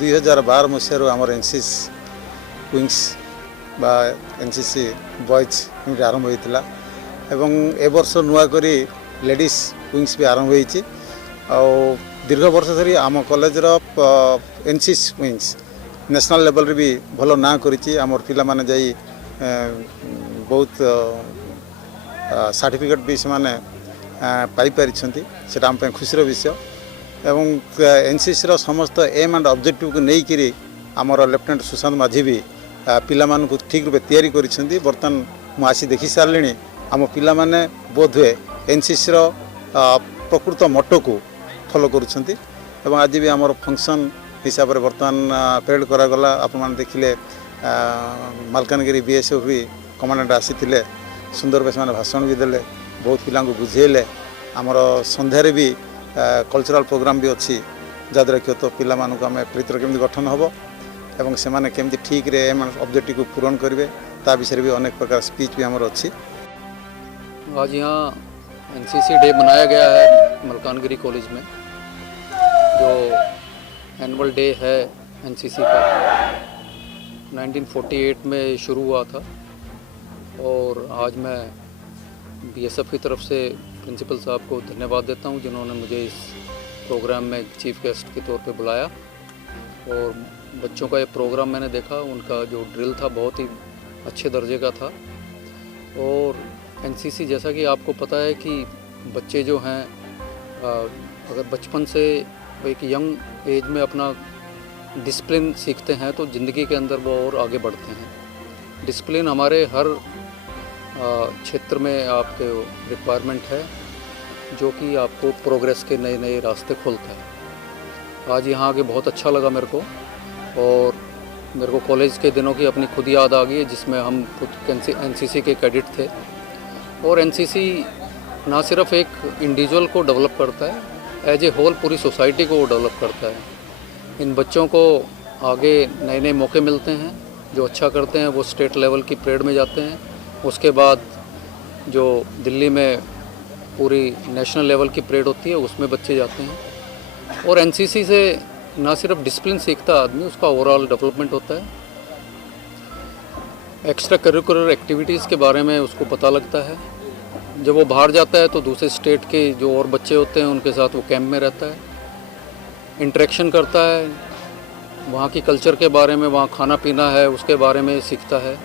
2012 मसीह आमर NCC wings बा NCC boys आरंभ होता एवं ए वर्ष नुआ करी लेडीज विंग्स भी आरंभ होती दीर्घ वर्ष धरी आम कॉलेजर एनसीसी विंग्स नेशनल लेवल रे भी भल ना करी आमर पिला माने जाई बहुत सर्टिफिकेट भी से माने पाई पारिछंती सेटा हम पे खुशीर विषय एवं एनसीसी रो समस्त एम एंड ऑब्जेक्टिव को नहीं करी आमर लेफ्टिनेंट सुशांत माझी भी पिला मानू को ठीक रूपे तैयारी करिसेंती बर्तन मु आसी देखि सारलिनी आम पिला माने बोध हुए एनसीसी रो प्रकृत मोटो को फॉलो करुछंती एवं आज भी आमर फंक्शन हिसाब रे बर्तमान परेड करा गला आपण मान देखिले मालकानगिरी बीएसएफ भी कमांडेंट आसीथिले सुंदर बेस माने भाषण भी देले बहुत पिला को बुझेले आमर संध्यारे भी कल्चरल प्रोग्राम भी अच्छी जहाँद्वारा कि तो पिला मानू आम चरित्र केमती गठन हम एवं से माने केमती ठीक रे एम ऑब्जेक्टिव को पूरण करेंगे ता विषय भी अनेक प्रकार स्पीच भी आमर अच्छी। आज यहाँ एनसीसी डे मनाया गया है मलकानगिरी कॉलेज में जो एनुअल डे है एनसीसी का 1948 में शुरू हुआ था और आज मैं बीएसएफ की तरफ से प्रिंसिपल साहब को धन्यवाद देता हूं जिन्होंने मुझे इस प्रोग्राम में चीफ गेस्ट के तौर पे बुलाया और बच्चों का ये प्रोग्राम मैंने देखा उनका जो ड्रिल था बहुत ही अच्छे दर्जे का था और एनसीसी जैसा कि आपको पता है कि बच्चे जो हैं अगर बचपन से एक यंग एज में अपना डिसिप्लिन सीखते हैं तो ज़िंदगी के अंदर वो और आगे बढ़ते हैं। डिसिप्लिन हमारे हर क्षेत्र में आपके रिक्वायरमेंट है जो कि आपको प्रोग्रेस के नए नए रास्ते खोलता है। आज यहाँ आके बहुत अच्छा लगा मेरे को और मेरे को कॉलेज के दिनों की अपनी खुद याद आ गई है जिसमें हम खुद एनसीसी के कैडेट थे और एनसीसी ना सिर्फ एक इंडिविजुअल को डेवलप करता है एज ए होल पूरी सोसाइटी को डेवलप करता है। इन बच्चों को आगे नए नए मौके मिलते हैं जो अच्छा करते हैं वो स्टेट लेवल की परेड में जाते हैं उसके बाद जो दिल्ली में पूरी नेशनल लेवल की परेड होती है उसमें बच्चे जाते हैं और एनसीसी से ना सिर्फ डिसिप्लिन सीखता आदमी उसका ओवरऑल डेवलपमेंट होता है। एक्स्ट्रा करिकुलर एक्टिविटीज़ के बारे में उसको पता लगता है। जब वो बाहर जाता है तो दूसरे स्टेट के जो और बच्चे होते हैं उनके साथ वो कैंप में रहता है, इंटरेक्शन करता है, वहाँ की कल्चर के बारे में, वहाँ खाना पीना है उसके बारे में सीखता है।